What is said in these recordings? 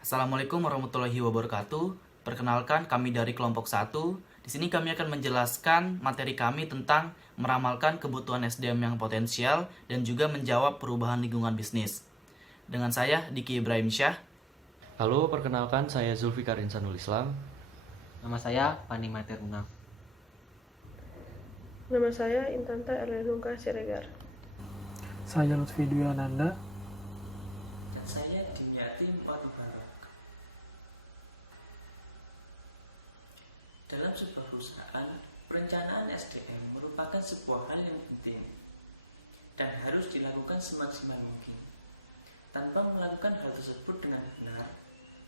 Assalamualaikum warahmatullahi wabarakatuh. Perkenalkan, kami dari kelompok 1. Di sini kami akan menjelaskan materi kami tentang meramalkan kebutuhan SDM yang potensial dan juga menjawab perubahan lingkungan bisnis. Dengan saya, Diki Ibrahim Syah. Halo, perkenalkan saya Zulfikar Insanul Islam. Nama saya Fani Materuna. Nama saya Intanta Erlenungka Siregar. Saya Lutfi Dwi Ananda. Dan saya Dimyati Mubarak. Dalam sebuah perusahaan, perencanaan SDM merupakan sebuah hal yang penting dan harus dilakukan semaksimal mungkin. Tanpa melakukan hal tersebut dengan benar,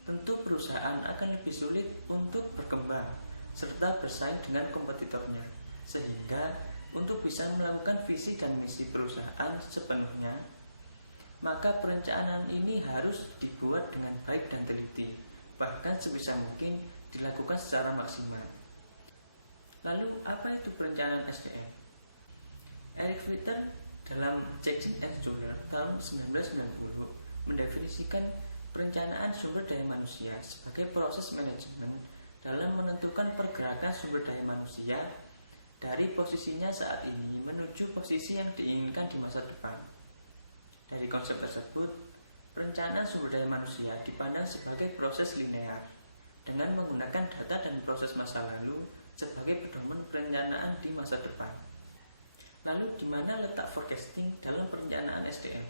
tentu perusahaan akan lebih sulit untuk berkembang serta bersaing dengan kompetitornya. Sehingga untuk bisa melakukan visi dan misi perusahaan sepenuhnya, maka perencanaan ini harus dibuat dengan baik dan teliti, bahkan sebisa mungkin dilakukan secara maksimal. Lalu apa itu perencanaan SDM? Eric Flitter dalam Jackson and Journal tahun 1990 mendefinisikan perencanaan sumber daya manusia sebagai proses manajemen dalam menentukan pergerakan sumber daya manusia dari posisinya saat ini menuju posisi yang diinginkan di masa depan. Dari konsep tersebut, perencanaan sumber daya manusia dipandang sebagai proses linear dengan menggunakan data dan proses masa lalu sebagai pedoman perencanaan di masa depan. Lalu di mana letak forecasting dalam perencanaan SDM?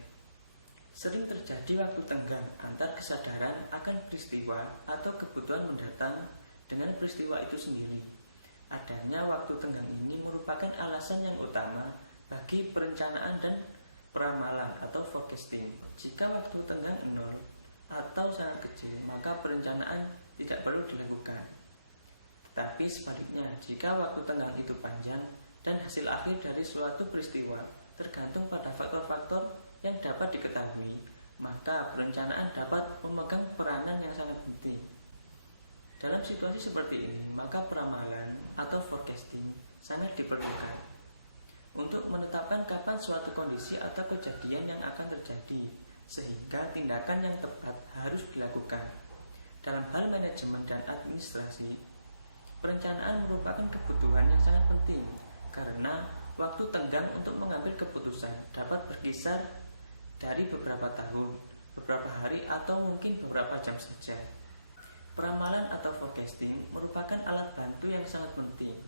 Sering terjadi waktu tenggang antar kesadaran akan peristiwa atau kebutuhan mendatang dengan peristiwa itu sendiri. Adanya waktu tenggang ini merupakan alasan yang utama bagi perencanaan dan peramalan atau forecasting. Jika waktu tenggang 0 atau sangat kecil, maka perencanaan tidak perlu dilakukan. Tetapi sebaliknya, jika waktu tenggang itu panjang dan hasil akhir dari suatu peristiwa tergantung pada faktor-faktor yang dapat diketahui, maka perencanaan dapat memegang peranan yang sangat penting. Dalam situasi seperti ini, maka peramalan atau forecasting sangat diperlukan untuk menetapkan kapan suatu kondisi atau kejadian yang akan terjadi, sehingga tindakan yang tepat harus dilakukan. Dalam hal manajemen dan administrasi, perencanaan merupakan kebutuhan yang sangat penting karena waktu tenggang untuk mengambil keputusan dapat berkisar dari beberapa tahun, beberapa hari, atau mungkin beberapa jam saja. Peramalan atau forecasting merupakan alat bantu yang sangat penting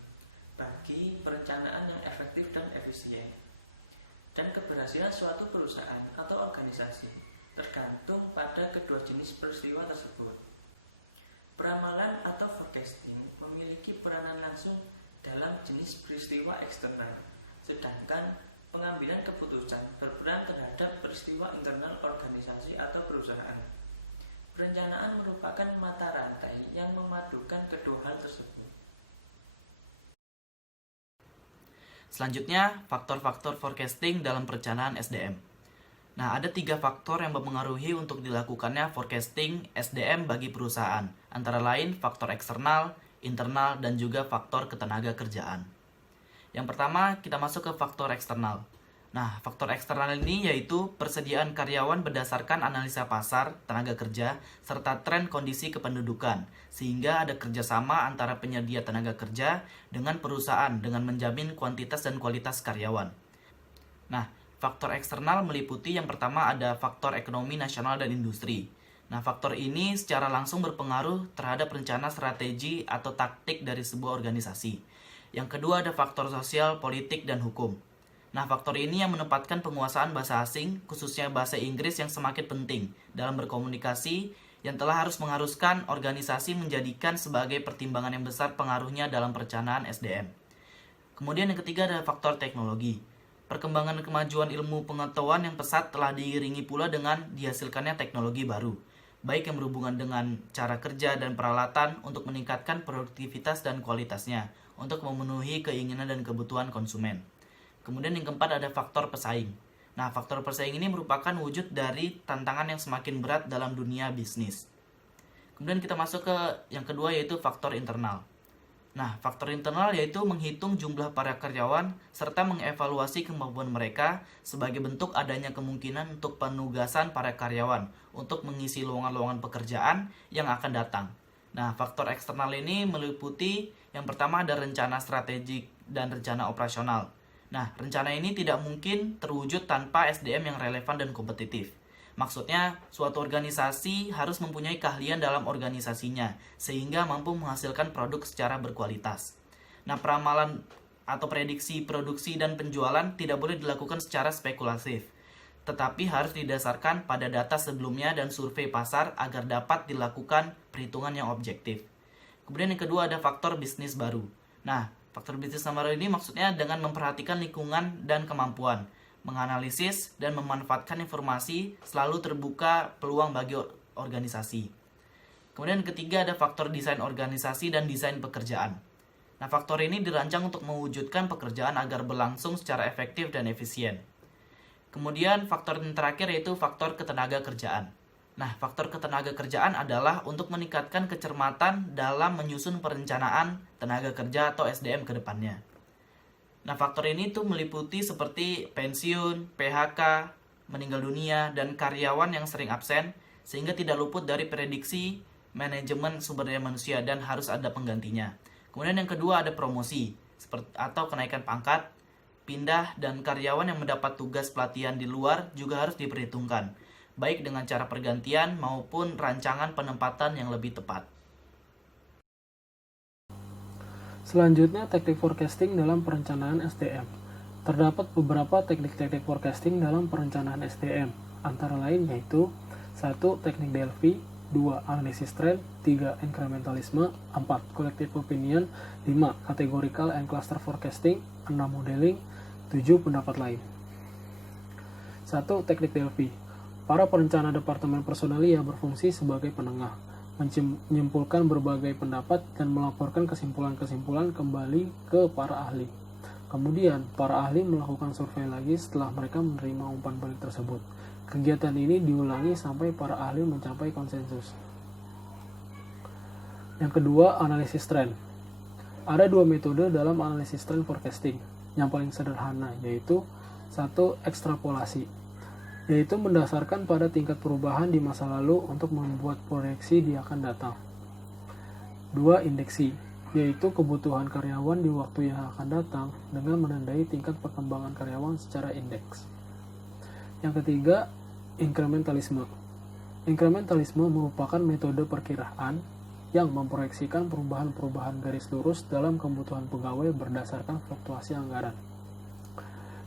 bagi perencanaan yang efektif dan efisien. Dan keberhasilan suatu perusahaan atau organisasi tergantung pada kedua jenis peristiwa tersebut. Peramalan atau forecasting memiliki peranan langsung dalam jenis peristiwa eksternal, sedangkan pengambilan keputusan berperan terhadap peristiwa internal organisasi atau perusahaan. Perencanaan merupakan mata rantai yang memadukan kedua hal tersebut. Selanjutnya, faktor-faktor forecasting dalam perencanaan SDM. Nah, ada 3 faktor yang mempengaruhi untuk dilakukannya forecasting SDM bagi perusahaan, antara lain faktor eksternal, internal, dan juga faktor ketenaga kerjaan. Yang pertama, kita masuk ke faktor eksternal. Nah, faktor eksternal ini yaitu persediaan karyawan berdasarkan analisa pasar, tenaga kerja, serta tren kondisi kependudukan, sehingga ada kerjasama antara penyedia tenaga kerja dengan perusahaan dengan menjamin kuantitas dan kualitas karyawan. Nah, faktor eksternal meliputi yang pertama ada faktor ekonomi nasional dan industri. Nah, faktor ini secara langsung berpengaruh terhadap rencana strategi atau taktik dari sebuah organisasi. Yang kedua ada faktor sosial, politik, dan hukum. Nah, faktor ini yang menempatkan penguasaan bahasa asing, khususnya bahasa Inggris yang semakin penting dalam berkomunikasi, yang telah harus mengharuskan organisasi menjadikan sebagai pertimbangan yang besar pengaruhnya dalam perencanaan SDM. Kemudian yang ketiga adalah faktor teknologi. Perkembangan kemajuan ilmu pengetahuan yang pesat telah diiringi pula dengan dihasilkannya teknologi baru, baik yang berhubungan dengan cara kerja dan peralatan untuk meningkatkan produktivitas dan kualitasnya, untuk memenuhi keinginan dan kebutuhan konsumen. Kemudian yang keempat ada faktor pesaing. Nah, faktor pesaing ini merupakan wujud dari tantangan yang semakin berat dalam dunia bisnis. Kemudian kita masuk ke yang kedua yaitu faktor internal. Nah, faktor internal yaitu menghitung jumlah para karyawan serta mengevaluasi kemampuan mereka sebagai bentuk adanya kemungkinan untuk penugasan para karyawan untuk mengisi lowongan-lowongan pekerjaan yang akan datang. Nah, faktor eksternal ini meliputi yang pertama ada rencana strategik dan rencana operasional. Nah, rencana ini tidak mungkin terwujud tanpa SDM yang relevan dan kompetitif. Maksudnya, suatu organisasi harus mempunyai keahlian dalam organisasinya, sehingga mampu menghasilkan produk secara berkualitas. Nah, peramalan atau prediksi produksi dan penjualan tidak boleh dilakukan secara spekulatif, tetapi harus didasarkan pada data sebelumnya dan survei pasar agar dapat dilakukan perhitungan yang objektif. Kemudian yang kedua ada faktor bisnis baru. Nah, faktor bisnis baru ini maksudnya dengan memperhatikan lingkungan dan kemampuan, menganalisis dan memanfaatkan informasi, selalu terbuka peluang bagi organisasi. Kemudian ketiga ada faktor desain organisasi dan desain pekerjaan. Nah, faktor ini dirancang untuk mewujudkan pekerjaan agar berlangsung secara efektif dan efisien. Kemudian faktor yang terakhir yaitu faktor ketenaga kerjaan. Nah, faktor ketenaga kerjaan adalah untuk meningkatkan kecermatan dalam menyusun perencanaan tenaga kerja atau SDM ke depannya. Nah, faktor ini tuh meliputi seperti pensiun, PHK, meninggal dunia, dan karyawan yang sering absen, sehingga tidak luput dari prediksi manajemen sumber daya manusia dan harus ada penggantinya. Kemudian yang kedua ada promosi, atau kenaikan pangkat, pindah, dan karyawan yang mendapat tugas pelatihan di luar juga harus diperhitungkan, baik dengan cara pergantian maupun rancangan penempatan yang lebih tepat. Selanjutnya, teknik forecasting dalam perencanaan SDM. Terdapat beberapa teknik-teknik forecasting dalam perencanaan SDM, antara lain yaitu 1. Teknik Delphi, 2. Analisis tren, 3. Incrementalisme, 4. Collective opinion, 5. Categorical and cluster forecasting, 6. Modeling, 7. Pendapat lain. 1. Teknik Delphi. Para perencana Departemen Personalia berfungsi sebagai penengah, menyimpulkan berbagai pendapat dan melaporkan kesimpulan-kesimpulan kembali ke para ahli. Kemudian, para ahli melakukan survei lagi setelah mereka menerima umpan balik tersebut. Kegiatan ini diulangi sampai para ahli mencapai konsensus. Yang kedua, analisis tren. Ada dua metode dalam analisis tren forecasting. Yang paling sederhana yaitu 1. Ekstrapolasi, yaitu mendasarkan pada tingkat perubahan di masa lalu untuk membuat proyeksi di akan datang. 2. Indeksi, yaitu kebutuhan karyawan di waktu yang akan datang dengan menandai tingkat perkembangan karyawan secara indeks. Yang ketiga, incrementalisme. Incrementalisme merupakan metode perkiraan yang memproyeksikan perubahan-perubahan garis lurus dalam kebutuhan pegawai berdasarkan fluktuasi anggaran.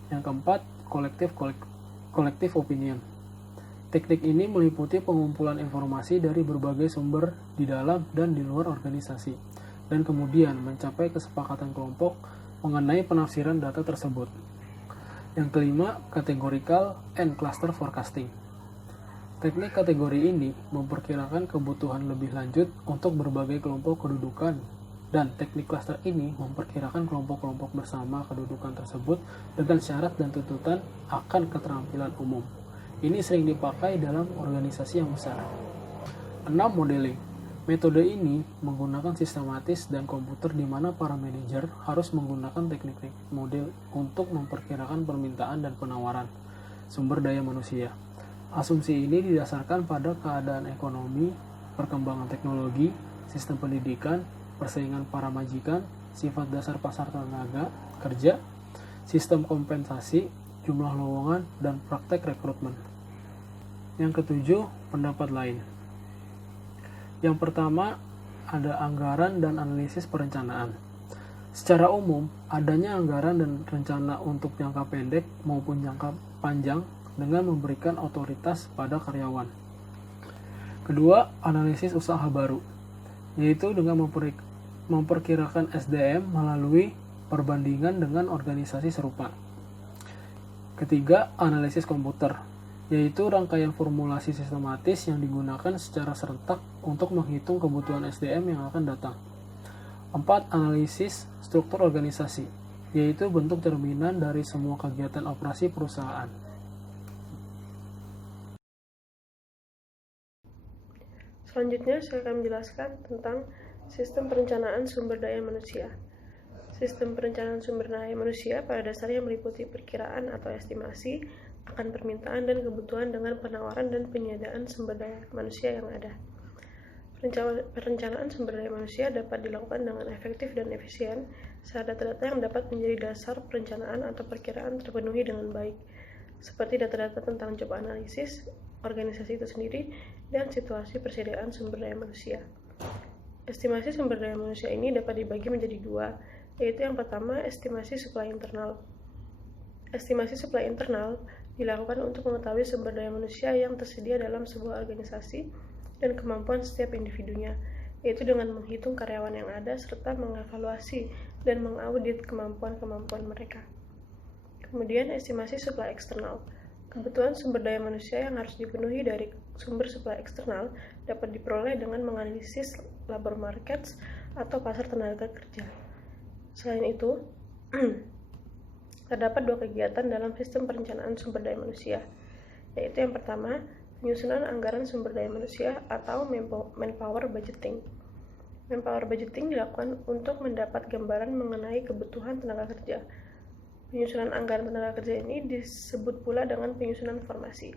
Yang keempat, collective opinion. Teknik ini meliputi pengumpulan informasi dari berbagai sumber di dalam dan di luar organisasi, dan kemudian mencapai kesepakatan kelompok mengenai penafsiran data tersebut. Yang kelima, categorical and cluster forecasting. Teknik kategori ini memperkirakan kebutuhan lebih lanjut untuk berbagai kelompok kedudukan, dan teknik cluster ini memperkirakan kelompok-kelompok bersama kedudukan tersebut dengan syarat dan tuntutan akan keterampilan umum. Ini sering dipakai dalam organisasi yang besar. 6. Modeling. Metode ini menggunakan sistematis dan komputer di mana para manajer harus menggunakan teknik model untuk memperkirakan permintaan dan penawaran sumber daya manusia. Asumsi ini didasarkan pada keadaan ekonomi, perkembangan teknologi, sistem pendidikan, persaingan para majikan, sifat dasar pasar tenaga kerja, sistem kompensasi, jumlah lowongan, dan praktek rekrutmen. Yang ketujuh, pendapat lain. Yang pertama, ada anggaran dan analisis perencanaan. Secara umum, adanya anggaran dan rencana untuk jangka pendek maupun jangka panjang dengan memberikan otoritas pada karyawan. Kedua, analisis usaha baru, yaitu dengan memperkirakan SDM melalui perbandingan dengan organisasi serupa. Ketiga, analisis komputer, yaitu rangkaian formulasi sistematis yang digunakan secara serentak untuk menghitung kebutuhan SDM yang akan datang. 4. Analisis struktur organisasi, yaitu bentuk cerminan dari semua kegiatan operasi perusahaan. Selanjutnya saya akan menjelaskan tentang Sistem perencanaan sumber daya manusia. Sistem perencanaan sumber daya manusia pada dasarnya meliputi perkiraan atau estimasi akan permintaan dan kebutuhan dengan penawaran dan penyediaan sumber daya manusia yang ada. Perencanaan sumber daya manusia dapat dilakukan dengan efektif dan efisien saat data-data yang dapat menjadi dasar perencanaan atau perkiraan terpenuhi dengan baik, seperti data-data tentang job analisis, organisasi itu sendiri, dan situasi persediaan sumber daya manusia. Estimasi sumber daya manusia ini dapat dibagi menjadi dua, yaitu yang pertama, estimasi supply internal. Estimasi supply internal dilakukan untuk mengetahui sumber daya manusia yang tersedia dalam sebuah organisasi dan kemampuan setiap individunya, yaitu dengan menghitung karyawan yang ada serta mengevaluasi dan mengaudit kemampuan-kemampuan mereka. Kemudian, estimasi supply eksternal. Kebutuhan sumber daya manusia yang harus dipenuhi dari sumber supply eksternal dapat diperoleh dengan menganalisis labor markets atau pasar tenaga kerja. Selain itu, terdapat dua kegiatan dalam sistem perencanaan sumber daya manusia, yaitu yang pertama, penyusunan anggaran sumber daya manusia atau manpower budgeting. Manpower budgeting dilakukan untuk mendapat gambaran mengenai kebutuhan tenaga kerja. Penyusunan anggaran tenaga kerja ini disebut pula dengan penyusunan formasi.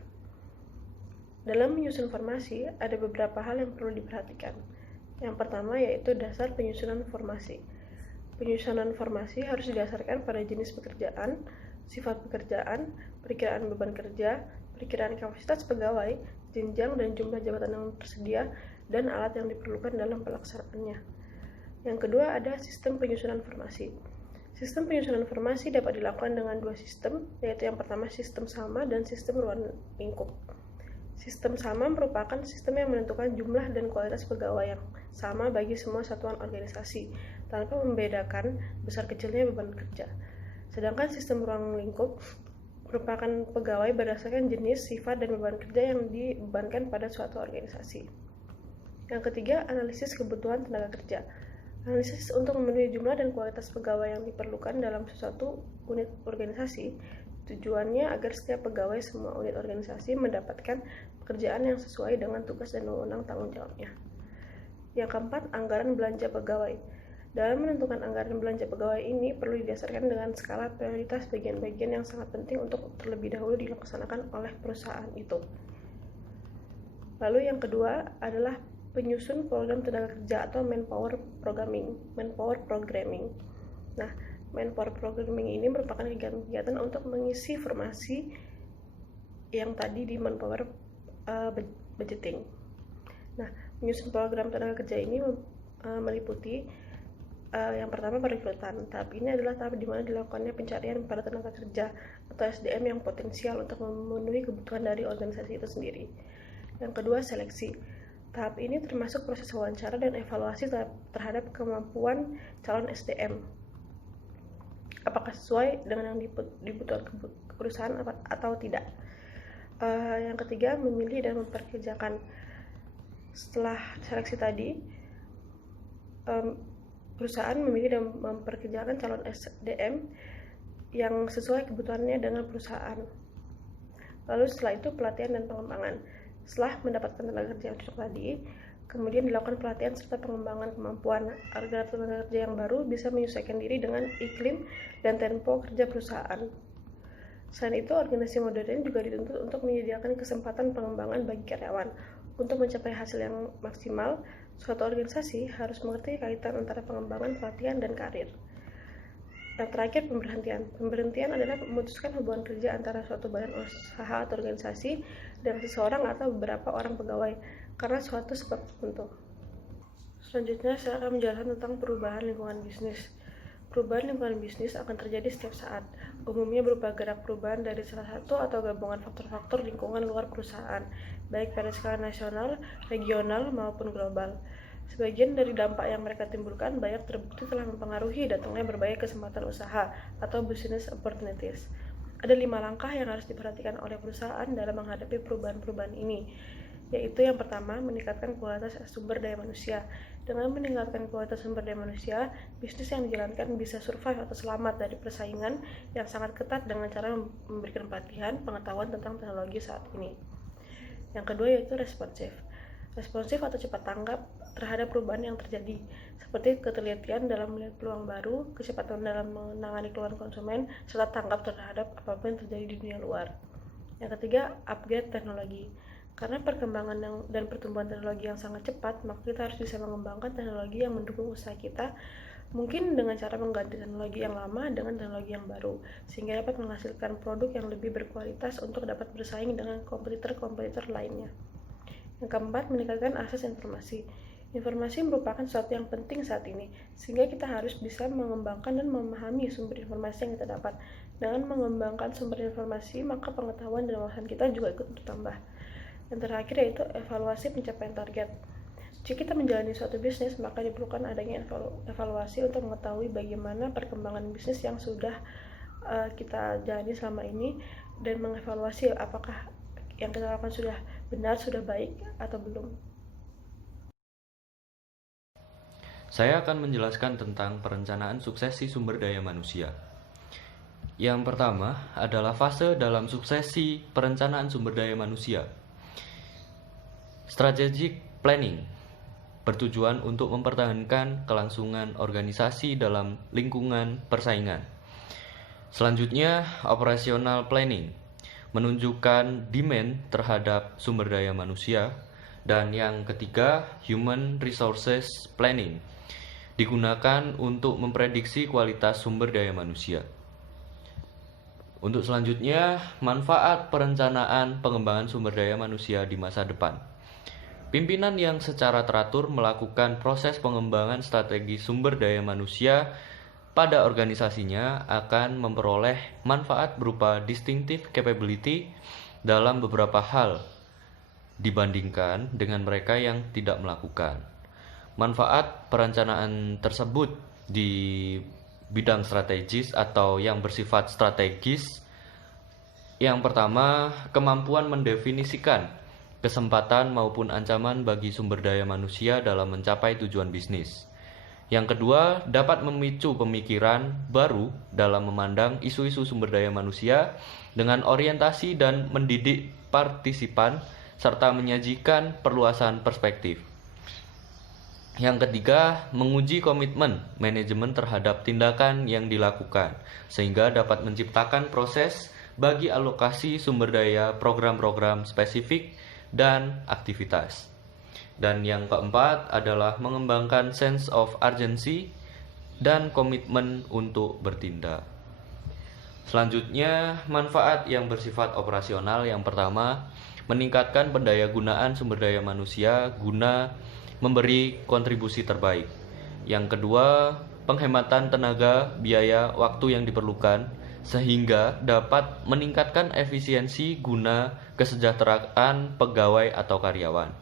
Dalam menyusun formasi, ada beberapa hal yang perlu diperhatikan. Yang pertama yaitu dasar penyusunan formasi. Penyusunan formasi harus didasarkan pada jenis pekerjaan, sifat pekerjaan, perkiraan beban kerja, perkiraan kapasitas pegawai, jenjang dan jumlah jabatan yang tersedia, dan alat yang diperlukan dalam pelaksanaannya. Yang kedua ada sistem penyusunan formasi. Sistem penyusunan formasi dapat dilakukan dengan dua sistem, yaitu yang pertama sistem sama dan sistem ruang lingkup. Sistem sama merupakan sistem yang menentukan jumlah dan kualitas pegawai yang sama bagi semua satuan organisasi, tanpa membedakan besar kecilnya beban kerja. Sedangkan sistem ruang lingkup merupakan pegawai berdasarkan jenis, sifat, dan beban kerja yang dibebankan pada suatu organisasi. Yang ketiga, analisis kebutuhan tenaga kerja. Analisis untuk memenuhi jumlah dan kualitas pegawai yang diperlukan dalam suatu unit organisasi. Tujuannya agar setiap pegawai semua unit organisasi mendapatkan pekerjaan yang sesuai dengan tugas dan wewenang tanggung jawabnya. Yang keempat, anggaran belanja pegawai. Dalam menentukan anggaran belanja pegawai ini perlu didasarkan dengan skala prioritas bagian-bagian yang sangat penting untuk terlebih dahulu dilaksanakan oleh perusahaan itu. Lalu yang kedua adalah penyusun program tenaga kerja atau manpower programming. Nah, manpower programming ini merupakan kegiatan untuk mengisi formasi yang tadi di manpower budgeting. Nah, menyusun program tenaga kerja ini meliputi yang pertama perekrutan. Tahap ini adalah tahap di mana dilakukannya pencarian pada tenaga kerja atau SDM yang potensial untuk memenuhi kebutuhan dari organisasi itu sendiri. Yang kedua, seleksi. Tahap ini termasuk proses wawancara dan evaluasi terhadap kemampuan calon SDM. Apakah sesuai dengan yang dibutuhkan perusahaan atau tidak. Yang ketiga, memilih dan memperkerjakan. Setelah seleksi tadi, perusahaan memilih dan memperkerjakan calon SDM yang sesuai kebutuhannya dengan perusahaan. Lalu setelah itu pelatihan dan pengembangan. Setelah mendapatkan tenaga kerja yang cocok tadi, kemudian dilakukan pelatihan serta pengembangan kemampuan agar tenaga kerja yang baru bisa menyesuaikan diri dengan iklim dan tempo kerja perusahaan. Selain itu, organisasi modern juga dituntut untuk menyediakan kesempatan pengembangan bagi karyawan. Untuk mencapai hasil yang maksimal, suatu organisasi harus mengerti kaitan antara pengembangan, pelatihan, dan karir. Yang terakhir, pemberhentian. Pemberhentian adalah memutuskan hubungan kerja antara suatu badan usaha atau organisasi dengan seseorang atau beberapa orang pegawai karena suatu sebab tertentu. Selanjutnya, saya akan menjelaskan tentang perubahan lingkungan bisnis. Perubahan lingkungan bisnis akan terjadi setiap saat, umumnya berupa gerak perubahan dari salah satu atau gabungan faktor-faktor lingkungan luar perusahaan, baik pada skala nasional, regional, maupun global. Sebagian dari dampak yang mereka timbulkan banyak terbukti telah mempengaruhi datangnya berbagai kesempatan usaha atau business opportunities. Ada 5 langkah yang harus diperhatikan oleh perusahaan dalam menghadapi perubahan-perubahan ini, yaitu yang pertama, meningkatkan kualitas sumber daya manusia. Dengan meningkatkan kualitas sumber daya manusia, bisnis yang dijalankan bisa survive atau selamat dari persaingan yang sangat ketat dengan cara memberikan pelatihan, pengetahuan tentang teknologi saat ini. Yang kedua yaitu responsif. responsif atau cepat tanggap terhadap perubahan yang terjadi, seperti ketelitian dalam melihat peluang baru, kecepatan dalam menangani keluhan konsumen, serta tanggap terhadap apapun yang terjadi di dunia luar. Yang ketiga, upgrade teknologi. Karena perkembangan dan pertumbuhan teknologi yang sangat cepat, maka kita harus bisa mengembangkan teknologi yang mendukung usaha kita, mungkin dengan cara mengganti teknologi yang lama dengan teknologi yang baru, sehingga dapat menghasilkan produk yang lebih berkualitas untuk dapat bersaing dengan kompetitor lainnya. Yang keempat, meningkatkan akses informasi. Informasi merupakan sesuatu yang penting saat ini, sehingga kita harus bisa mengembangkan dan memahami sumber informasi yang kita dapat. Dengan mengembangkan sumber informasi, maka pengetahuan dan wawasan kita juga ikut bertambah. Yang terakhir yaitu evaluasi pencapaian target. Jika kita menjalani suatu bisnis, maka diperlukan adanya evaluasi untuk mengetahui bagaimana perkembangan bisnis yang sudah kita jalani selama ini, dan mengevaluasi apakah yang kita lakukan sudah benar, sudah baik, atau belum. Saya akan menjelaskan tentang perencanaan suksesi sumber daya manusia. Yang pertama adalah fase dalam suksesi perencanaan sumber daya manusia. Strategic planning bertujuan untuk mempertahankan kelangsungan organisasi dalam lingkungan persaingan. Selanjutnya, operational planning menunjukkan demand terhadap sumber daya manusia. Dan yang ketiga, human resources planning digunakan untuk memprediksi kualitas sumber daya manusia. Untuk selanjutnya, manfaat perencanaan pengembangan sumber daya manusia di masa depan. Pimpinan yang secara teratur melakukan proses pengembangan strategi sumber daya manusia pada organisasinya akan memperoleh manfaat berupa distinctive capability dalam beberapa hal dibandingkan dengan mereka yang tidak melakukan. Manfaat perencanaan tersebut di bidang strategis atau yang bersifat strategis. Yang pertama, kemampuan mendefinisikan kesempatan maupun ancaman bagi sumber daya manusia dalam mencapai tujuan bisnis. Yang kedua, dapat memicu pemikiran baru dalam memandang isu-isu sumber daya manusia dengan orientasi dan mendidik partisipan serta menyajikan perluasan perspektif. Yang ketiga, menguji komitmen manajemen terhadap tindakan yang dilakukan sehingga dapat menciptakan proses bagi alokasi sumber daya program-program spesifik dan aktivitas. Dan yang keempat adalah mengembangkan sense of urgency dan komitmen untuk bertindak. Selanjutnya, manfaat yang bersifat operasional. Yang pertama, meningkatkan pendayagunaan sumber daya manusia guna memberi kontribusi terbaik. Yang kedua, penghematan tenaga, biaya, waktu yang diperlukan sehingga dapat meningkatkan efisiensi guna kesejahteraan pegawai atau karyawan.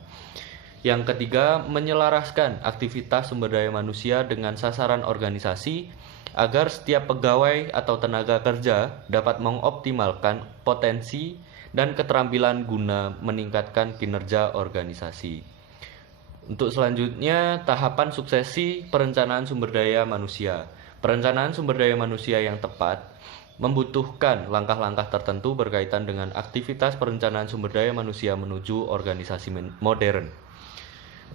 Yang ketiga, menyelaraskan aktivitas sumber daya manusia dengan sasaran organisasi agar setiap pegawai atau tenaga kerja dapat mengoptimalkan potensi dan keterampilan guna meningkatkan kinerja organisasi. Untuk selanjutnya, tahapan suksesi perencanaan sumber daya manusia. Perencanaan sumber daya manusia yang tepat membutuhkan langkah-langkah tertentu berkaitan dengan aktivitas perencanaan sumber daya manusia menuju organisasi modern.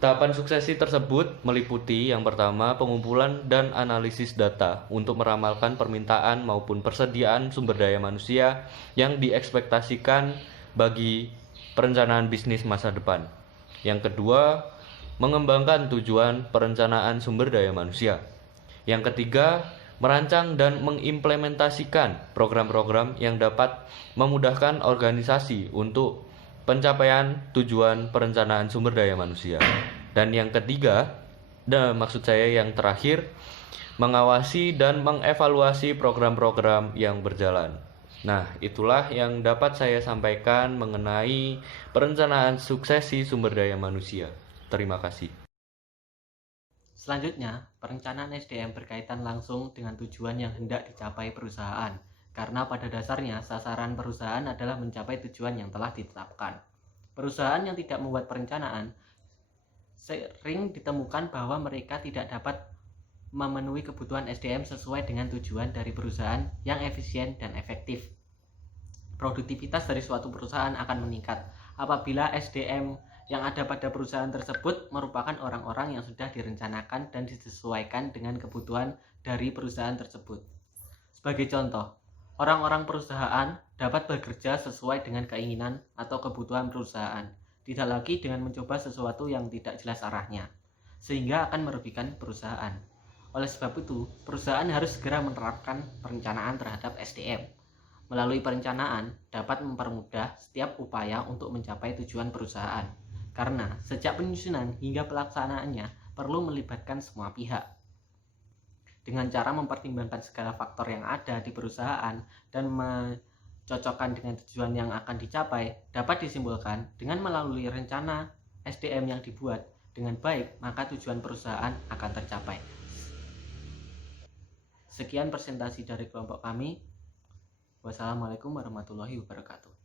Tahapan suksesi tersebut meliputi yang pertama, pengumpulan dan analisis data untuk meramalkan permintaan maupun persediaan sumber daya manusia yang diekspektasikan bagi perencanaan bisnis masa depan. Yang kedua, mengembangkan tujuan perencanaan sumber daya manusia. Yang ketiga, merancang dan mengimplementasikan program-program yang dapat memudahkan organisasi untuk pencapaian tujuan perencanaan sumber daya manusia. Dan yang ketiga, maksud saya yang terakhir, mengawasi dan mengevaluasi program-program yang berjalan. Nah, itulah yang dapat saya sampaikan mengenai perencanaan suksesi sumber daya manusia. Terima kasih. Selanjutnya, perencanaan SDM berkaitan langsung dengan tujuan yang hendak dicapai perusahaan, karena pada dasarnya sasaran perusahaan adalah mencapai tujuan yang telah ditetapkan. Perusahaan yang tidak membuat perencanaan sering ditemukan bahwa mereka tidak dapat memenuhi kebutuhan SDM sesuai dengan tujuan dari perusahaan yang efisien dan efektif. Produktivitas dari suatu perusahaan akan meningkat apabila SDM Yang ada pada perusahaan tersebut merupakan orang-orang yang sudah direncanakan dan disesuaikan dengan kebutuhan dari perusahaan tersebut. Sebagai contoh, orang-orang perusahaan dapat bekerja sesuai dengan keinginan atau kebutuhan perusahaan, tidak lagi dengan mencoba sesuatu yang tidak jelas arahnya, sehingga akan merugikan perusahaan. Oleh sebab itu, perusahaan harus segera menerapkan perencanaan terhadap SDM. Melalui perencanaan dapat mempermudah setiap upaya untuk mencapai tujuan perusahaan, karena sejak penyusunan hingga pelaksanaannya perlu melibatkan semua pihak. Dengan cara mempertimbangkan segala faktor yang ada di perusahaan dan mencocokkan dengan tujuan yang akan dicapai, dapat disimpulkan dengan melalui rencana SDM yang dibuat dengan baik, maka tujuan perusahaan akan tercapai. Sekian presentasi dari kelompok kami. Wassalamualaikum warahmatullahi wabarakatuh.